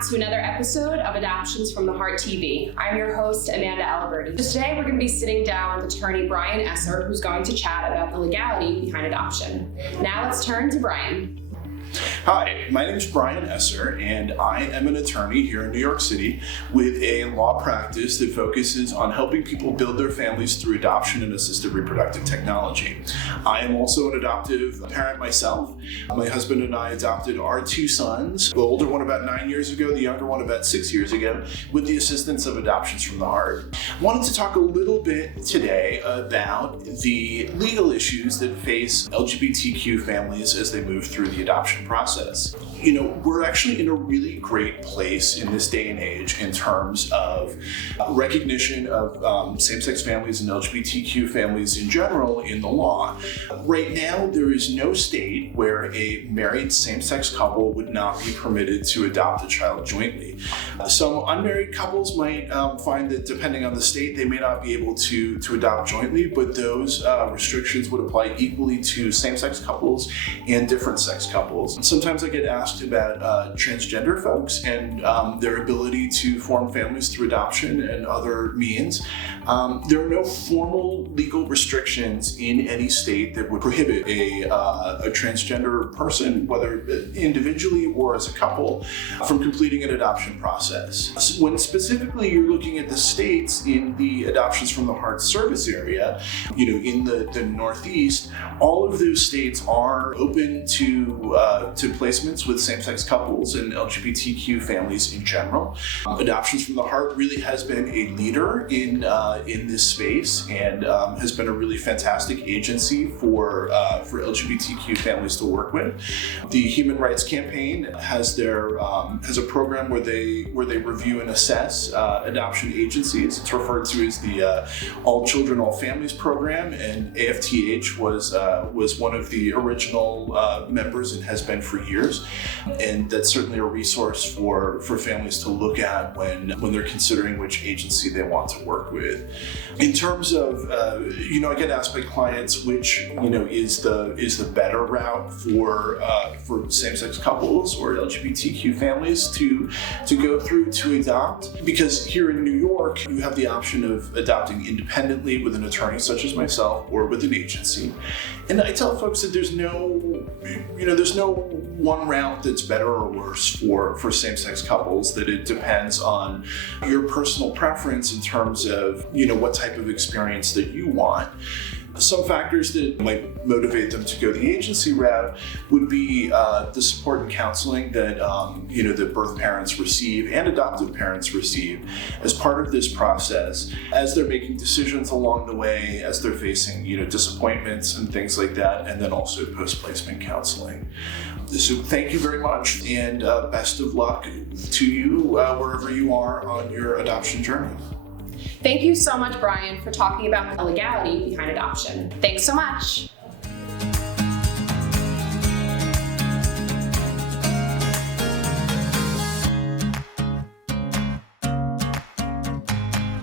back to another episode of Adoptions from the Heart TV. I'm your host, Amanda Aliberti. Today we're going to be sitting down with attorney Brian Esser, who's going to chat about the legality behind adoption. Now let's turn to Brian. Hi, my name is Brian Esser, and I am an attorney here in New York City with a law practice that focuses on helping people build their families through adoption and assisted reproductive technology. I am also an adoptive parent myself. My husband and I adopted our two sons, the older one about 9 years ago, the younger one about 6 years ago, with the assistance of Adoptions from the Heart. I wanted to talk a little bit today about the legal issues that face LGBTQ families as they move through the adoption process. You know, we're actually in a really great place in this day and age in terms of recognition of same-sex families and LGBTQ families in general in the law. Right now, there is no state where a married same-sex couple would not be permitted to adopt a child jointly. Some unmarried couples might find that depending on the state, they may not be able to adopt jointly, but those restrictions would apply equally to same-sex couples and different-sex couples. Sometimes I get asked about transgender folks and their ability to form families through adoption and other means. There are no formal legal restrictions in any state that would prohibit a transgender person, whether individually or as a couple, from completing an adoption process. When specifically you're looking at the states in the Adoptions from the Heart service area, you know, in the Northeast, all of those states are open to placements with same-sex couples and LGBTQ families in general. Adoptions from the Heart really has been a leader in this space and has been a really fantastic agency for LGBTQ families to work with. The Human Rights Campaign has a program where they review and assess adoption agencies. It's referred to as the All Children, All Families program, and AFTH was one of the original members and has been for years. And that's certainly a resource for families to look at when they're considering which agency they want to work with. In terms of, I get asked by clients which, is the better route for same-sex couples or LGBTQ families to go through to adopt. Because here in New York, you have the option of adopting independently with an attorney such as myself or with an agency. And I tell folks that there's no one route that's better or worse for same-sex couples, that it depends on your personal preference in terms of, what type of experience that you want. Some factors that might motivate them to go the agency route would be the support and counseling that that birth parents receive and adoptive parents receive as part of this process, as they're making decisions along the way, as they're facing disappointments and things like that, and then also post-placement counseling. So thank you very much, and best of luck to you wherever you are on your adoption journey. Thank you so much, Brian, for talking about the legality behind adoption. Thanks so much.